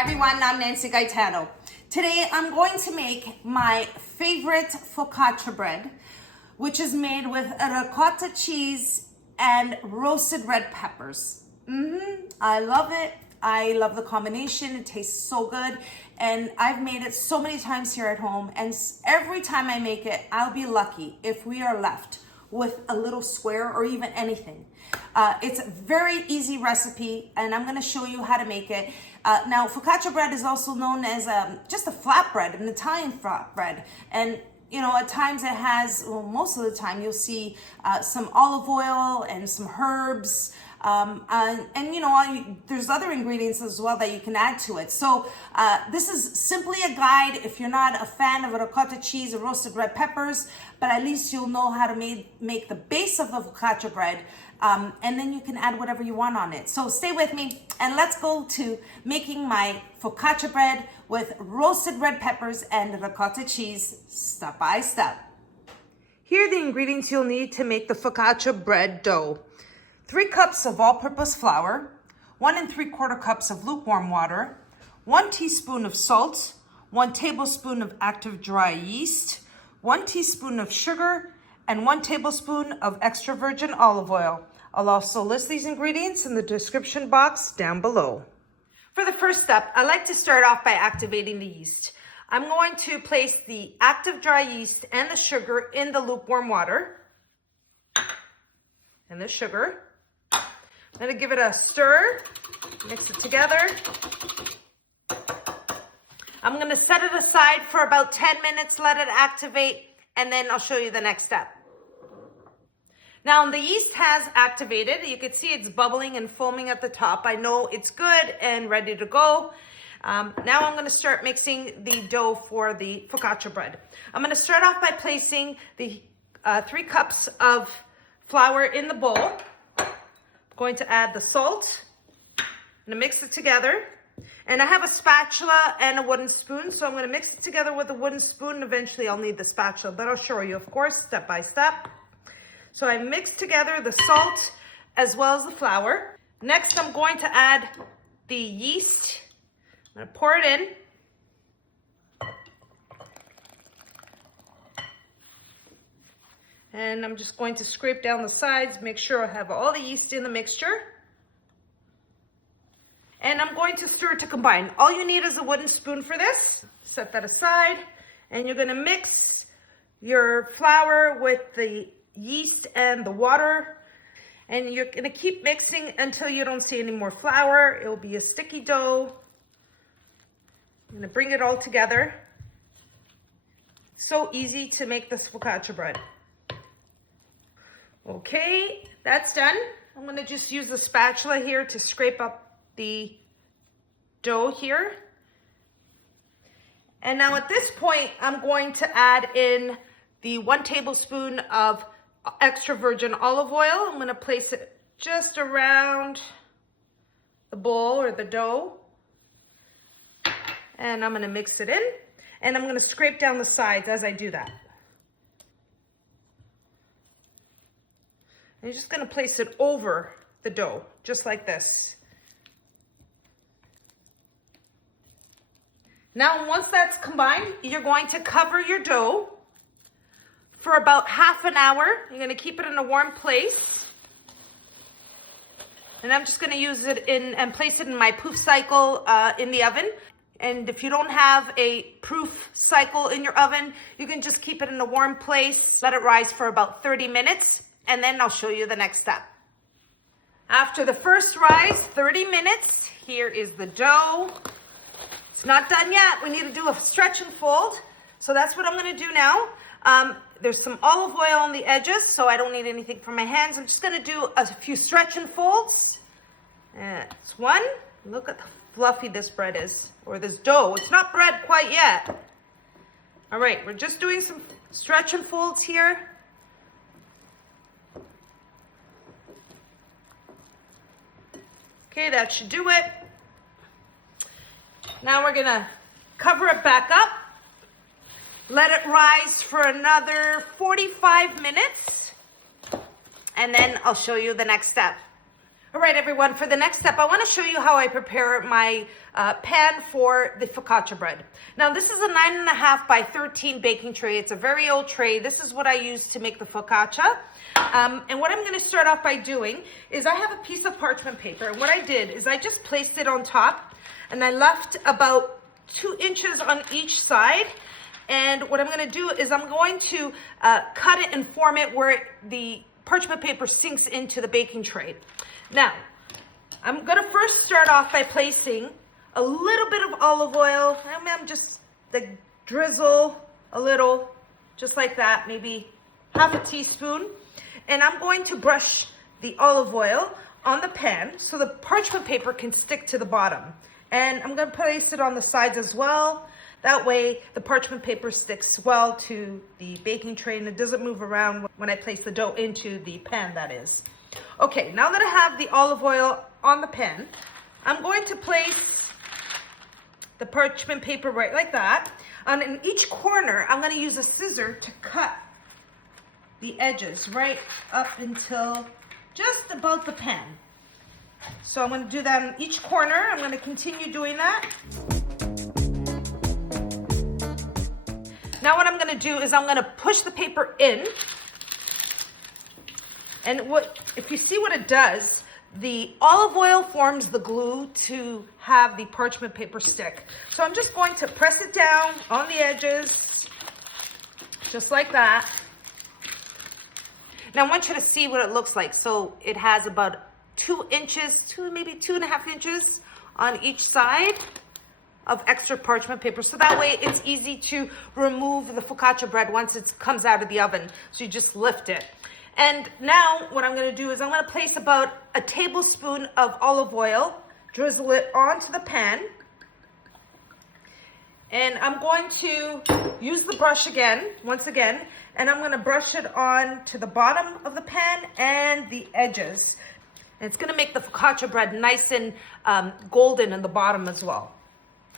Hi everyone, I'm Nancy Gaetano. Today I'm going to make my favorite focaccia bread, which is made with a ricotta cheese and roasted red peppers. I love it. I love the combination. It tastes so good. And I've made it so many times here at home. And every time I make it, I'll be lucky if we are left with a little square or even anything. It's a very easy recipe and I'm gonna show you how to make it. Now, focaccia bread is also known as just a flatbread, an Italian flatbread. And you know, at times it has, well, most of the time you'll see some olive oil and some herbs. And you know, there's other ingredients as well that you can add to it. So this is simply a guide if you're not a fan of ricotta cheese or roasted red peppers, but at least you'll know how to make the base of the focaccia bread. And then you can add whatever you want on it. So stay with me and let's go to making my focaccia bread with roasted red peppers and ricotta cheese step by step. Here are the ingredients you'll need to make the focaccia bread dough. 3 cups of all-purpose flour, 1 3/4 cups of lukewarm water, 1 teaspoon of salt, 1 tablespoon of active dry yeast, 1 teaspoon of sugar, and 1 tablespoon of extra virgin olive oil. I'll also list these ingredients in the description box down below. For the first step, I like to start off by activating the yeast. I'm going to place the active dry yeast and the sugar in the lukewarm water. And the sugar. I'm going to give it a stir, mix it together. I'm going to set it aside for about 10 minutes, let it activate, and then I'll show you the next step. Now the yeast has activated. You can see it's bubbling and foaming at the top. I know it's good and ready to go. Now I'm going to start mixing the dough for the focaccia bread. I'm going to start off by placing the 3 cups of flour in the bowl. Going to add the salt. I'm going to mix it together. And I have a spatula and a wooden spoon, so I'm going to mix it together with a wooden spoon. Eventually I'll need the spatula, but I'll show you, of course, step by step. So I mixed together the salt as well as the flour. Next, I'm going to add the yeast. I'm going to pour it in. And I'm just going to scrape down the sides, make sure I have all the yeast in the mixture. And I'm going to stir to combine. All you need is a wooden spoon for this. Set that aside. And you're going to mix your flour with the yeast and the water. And you're going to keep mixing until you don't see any more flour. It will be a sticky dough. I'm going to bring it all together. It's so easy to make this focaccia bread. Okay, that's done. I'm going to just use the spatula here to scrape up the dough here. And now at this point, I'm going to add in the 1 tablespoon of extra virgin olive oil. I'm going to place it just around the bowl or the dough. And I'm going to mix it in. And I'm going to scrape down the sides as I do that. I'm just going to place it over the dough, just like this. Now, once that's combined, you're going to cover your dough for about half an hour. You're going to keep it in a warm place. And I'm just going to use it and place it in my proof cycle in the oven. And if you don't have a proof cycle in your oven, you can just keep it in a warm place, let it rise for about 30 minutes. And then I'll show you the next step. After the first rise, 30 minutes, here is the dough. It's not done yet. We need to do a stretch and fold. So that's what I'm going to do now. There's some olive oil on the edges, so I don't need anything for my hands. I'm just going to do a few stretch and folds. That's one. Look at how fluffy this bread is, or this dough. It's not bread quite yet. All right, we're just doing some stretch and folds here. Okay, that should do it. Now we're gonna cover it back up. Let it rise for another 45 minutes. And then I'll show you the next step. All right, everyone, for the next step, I want to show you how I prepare my pan for the focaccia bread. Now, this is a 9.5 by 13 baking tray. It's a very old tray. This is what I use to make the focaccia. And what I'm going to start off by doing is I have a piece of parchment paper. And what I did is I just placed it on top, and I left about 2 inches on each side. And what I'm going to do is I'm going to cut it and form it where the parchment paper sinks into the baking tray. Now, I'm going to first start off by placing a little bit of olive oil. I'm just drizzle a little, just like that, maybe half a teaspoon. And I'm going to brush the olive oil on the pan so the parchment paper can stick to the bottom. And I'm going to place it on the sides as well. That way the parchment paper sticks well to the baking tray and it doesn't move around when I place the dough into the pan, that is. Okay, now that I have the olive oil on the pan, I'm going to place the parchment paper right like that. And in each corner, I'm going to use a scissor to cut the edges right up until just about the pan. So I'm going to do that in each corner. I'm going to continue doing that. Now what I'm going to do is I'm going to push the paper in. And if you see what it does, the olive oil forms the glue to have the parchment paper stick. So I'm just going to press it down on the edges, just like that. Now I want you to see what it looks like. So it has about 2 inches, maybe 2.5 inches on each side of extra parchment paper. So that way it's easy to remove the focaccia bread once it comes out of the oven. So you just lift it. And now what I'm going to do is I'm going to place about a tablespoon of olive oil, drizzle it onto the pan. And I'm going to use the brush once again, and I'm going to brush it on to the bottom of the pan and the edges. And it's going to make the focaccia bread nice and golden in the bottom as well.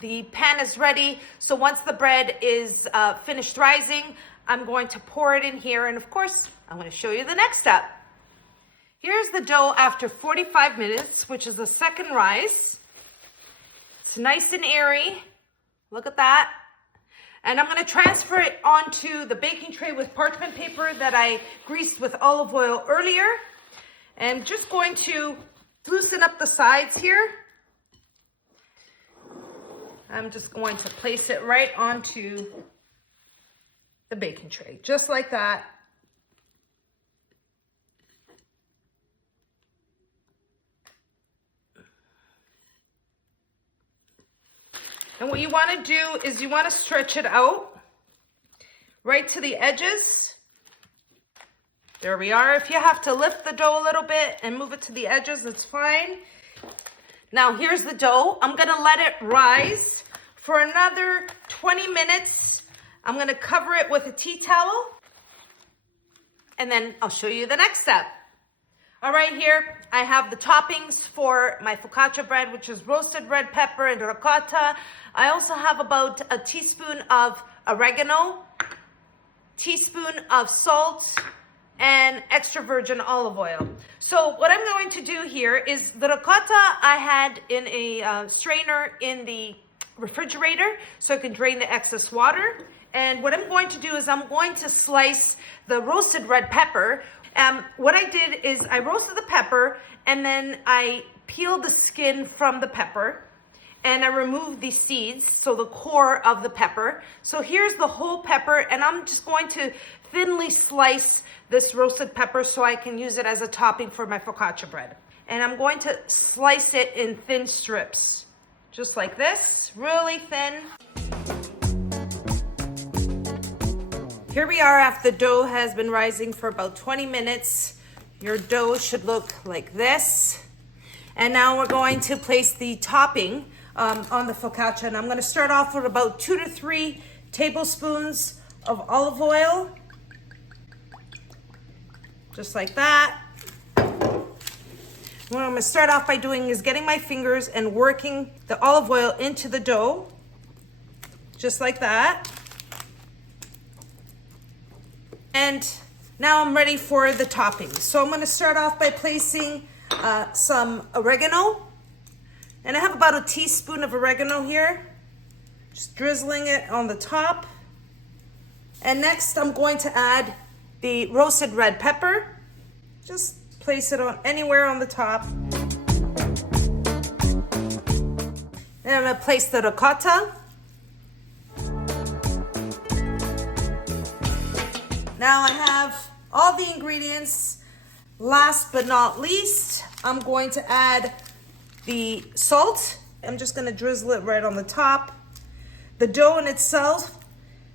The pan is ready, so once the bread is finished rising, I'm going to pour it in here, and of course, I'm going to show you the next step. Here's the dough after 45 minutes, which is the second rise. It's nice and airy. Look at that. And I'm going to transfer it onto the baking tray with parchment paper that I greased with olive oil earlier. And just going to loosen up the sides here. I'm just going to place it right onto the baking tray, just like that. And what you want to do is you want to stretch it out right to the edges. There we are. If you have to lift the dough a little bit and move it to the edges, it's fine. Now here's the dough. I'm going to let it rise for another 20 minutes. I'm going to cover it with a tea towel. And then I'll show you the next step. All right, here I have the toppings for my focaccia bread, which is roasted red pepper and ricotta. I also have about a teaspoon of oregano, teaspoon of salt, and extra virgin olive oil. So what I'm going to do here is the ricotta I had in a strainer in the refrigerator so I can drain the excess water. And what I'm going to do is I'm going to slice the roasted red pepper. What I did is I roasted the pepper and then I peeled the skin from the pepper and I removed the seeds, so the core of the pepper. So here's the whole pepper, and I'm just going to thinly slice this roasted pepper so I can use it as a topping for my focaccia bread. And I'm going to slice it in thin strips, just like this, really thin. Here we are after the dough has been rising for about 20 minutes. Your dough should look like this. And now we're going to place the topping on the focaccia. And I'm going to start off with about 2 to 3 tablespoons of olive oil. Just like that. What I'm going to start off by doing is getting my fingers and working the olive oil into the dough. Just like that. And now I'm ready for the toppings. So I'm going to start off by placing some oregano. And I have about a teaspoon of oregano here. Just drizzling it on the top. And next I'm going to add the roasted red pepper. Just place it on anywhere on the top. And I'm gonna place the ricotta. Now I have all the ingredients. Last but not least, I'm going to add the salt. I'm just gonna drizzle it right on the top. The dough in itself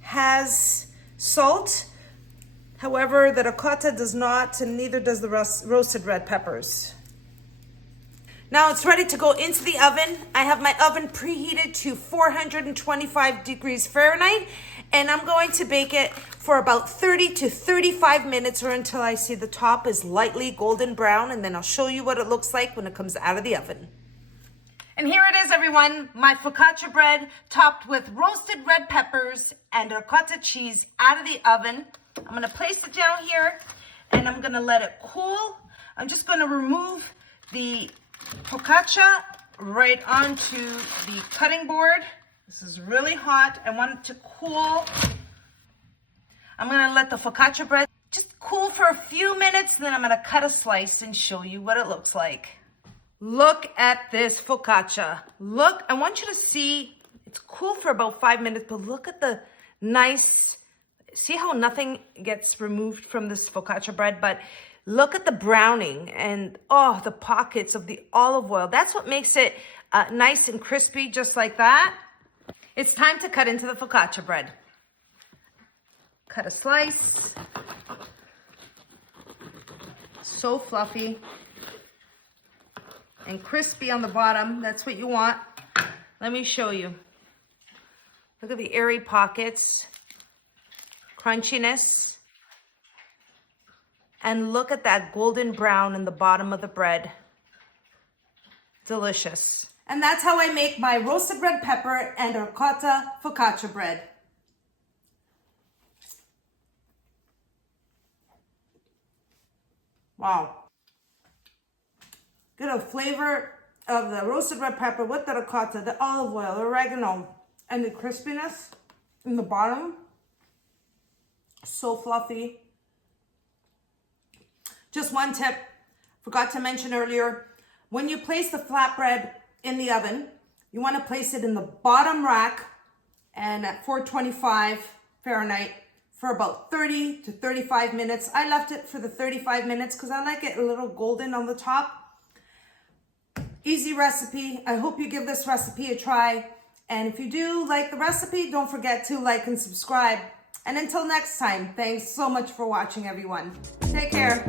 has salt. However, the ricotta does not, and neither does the roasted red peppers. Now it's ready to go into the oven. I have my oven preheated to 425 degrees Fahrenheit, and I'm going to bake it for about 30 to 35 minutes or until I see the top is lightly golden brown, and then I'll show you what it looks like when it comes out of the oven. And here it is, everyone, my focaccia bread topped with roasted red peppers and ricotta cheese out of the oven. I'm gonna place it down here and I'm gonna let it cool. I'm just gonna remove the focaccia right onto the cutting board. This is really hot. I want it to cool. I'm gonna let the focaccia bread just cool for a few minutes, then I'm gonna cut a slice and show you what it looks like. Look at this focaccia. Look, I want you to see, it's cool for about 5 minutes, but look at the nice, see how nothing gets removed from this focaccia bread, but look at the browning and oh, the pockets of the olive oil. That's what makes it nice and crispy, just like that. It's time to cut into the focaccia bread. Cut a slice. So fluffy and crispy on the bottom. That's what you want. Let me show you. Look at the airy pockets, crunchiness, and look at that golden brown in the bottom of the bread. Delicious. And that's how I make my roasted red pepper and ricotta focaccia bread. Wow. Get a flavor of the roasted red pepper with the ricotta, the olive oil, oregano, and the crispiness in the bottom. So fluffy. Just one tip, forgot to mention earlier, when you place the flatbread in the oven, you want to place it in the bottom rack and at 425 Fahrenheit for about 30 to 35 minutes. I left it for the 35 minutes because I like it a little golden on the top. Easy recipe. I hope you give this recipe a try. And if you do like the recipe, don't forget to like and subscribe. And until next time, thanks so much for watching, everyone. Take care.